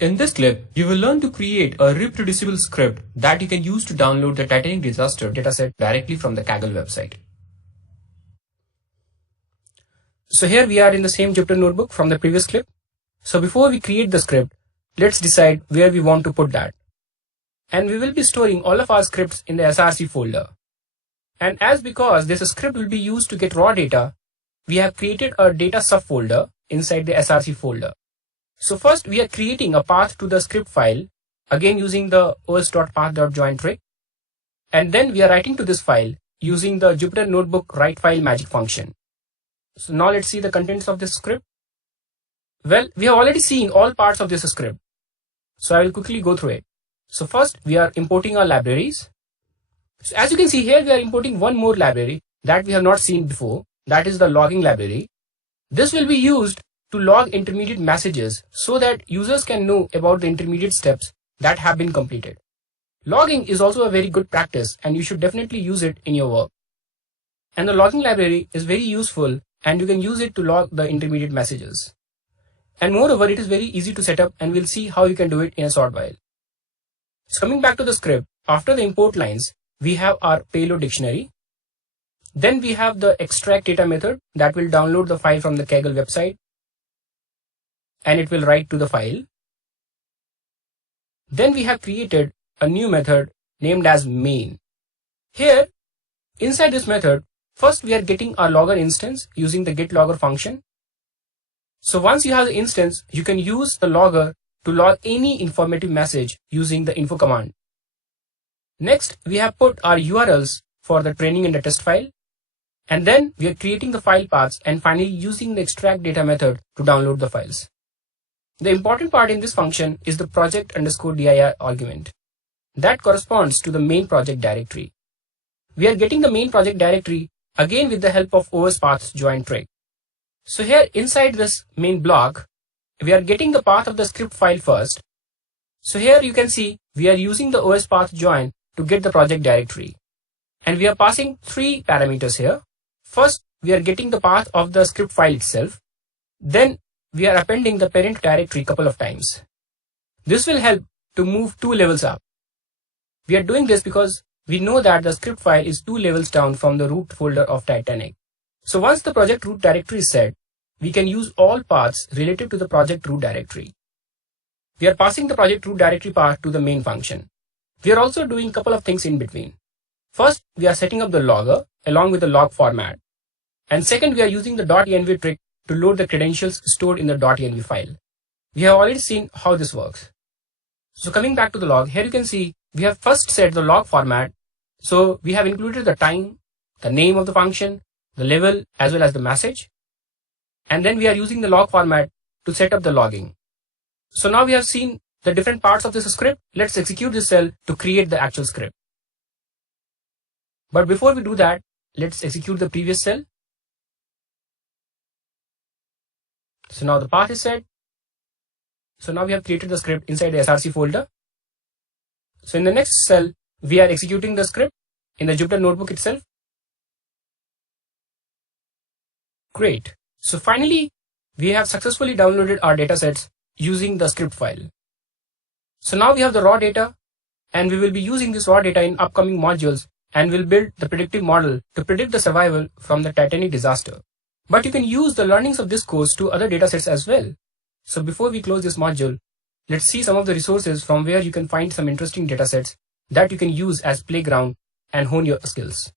In this clip, you will learn to create a reproducible script that you can use to download the Titanic disaster dataset directly from the Kaggle website. So here we are in the same Jupyter notebook from the previous clip. So before we create the script, let's decide where we want to put that. And we will be storing all of our scripts in the src folder. And because this script will be used to get raw data, we have created a data subfolder inside the src folder. So first we are creating a path to the script file, again using the os.path.join trick. And then we are writing to this file using the Jupyter Notebook write file magic function. So now let's see the contents of this script. Well, we have already seen all parts of this script. So I will quickly go through it. So first we are importing our libraries. So as you can see here, we are importing one more library that we have not seen before. That is the logging library. This will be used to log intermediate messages so that users can know about the intermediate steps that have been completed. Logging is also a very good practice and you should definitely use it in your work. And the logging library is very useful and you can use it to log the intermediate messages. And moreover, it is very easy to set up and we'll see how you can do it in a short while. So coming back to the script, after the import lines, we have our payload dictionary. Then we have the extract data method that will download the file from the Kaggle website. And it will write to the file. Then we have created a new method named as main. Here, inside this method, first we are getting our logger instance using the getLogger function. So once you have the instance, you can use the logger to log any informative message using the info command. Next, we have put our URLs for the training and the test file. And then we are creating the file paths and finally using the extract data method to download the files. The important part in this function is the project_dir argument. That corresponds to the main project directory. We are getting the main project directory again with the help of os.path.join trick. So here inside this main block, we are getting the path of the script file first. So here you can see we are using the os.path.join to get the project directory. And we are passing three parameters here. First, we are getting the path of the script file itself. Then we are appending the parent directory couple of times. This will help to move 2 levels up. We are doing this because we know that the script file is 2 levels down from the root folder of Titanic. So once the project root directory is set, we can use all paths related to the project root directory. We are passing the project root directory path to the main function. We are also doing a couple of things in between. First, we are setting up the logger along with the log format. And second, we are using the .env trick to load the credentials stored in the .env file. We have already seen how this works. So coming back to the log, here you can see we have first set the log format. So we have included the time, the name of the function, the level as well as the message. And then we are using the log format to set up the logging. So now we have seen the different parts of this script. Let's execute this cell to create the actual script. But before we do that, let's execute the previous cell. So now the path is set. So now we have created the script inside the src folder. So in the next cell, we are executing the script in the Jupyter notebook itself. Great. So finally, we have successfully downloaded our datasets using the script file. So now we have the raw data and we will be using this raw data in upcoming modules and will build the predictive model to predict the survival from the Titanic disaster. But you can use the learnings of this course to other datasets as well. So before we close this module, let's see some of the resources from where you can find some interesting datasets that you can use as playground and hone your skills.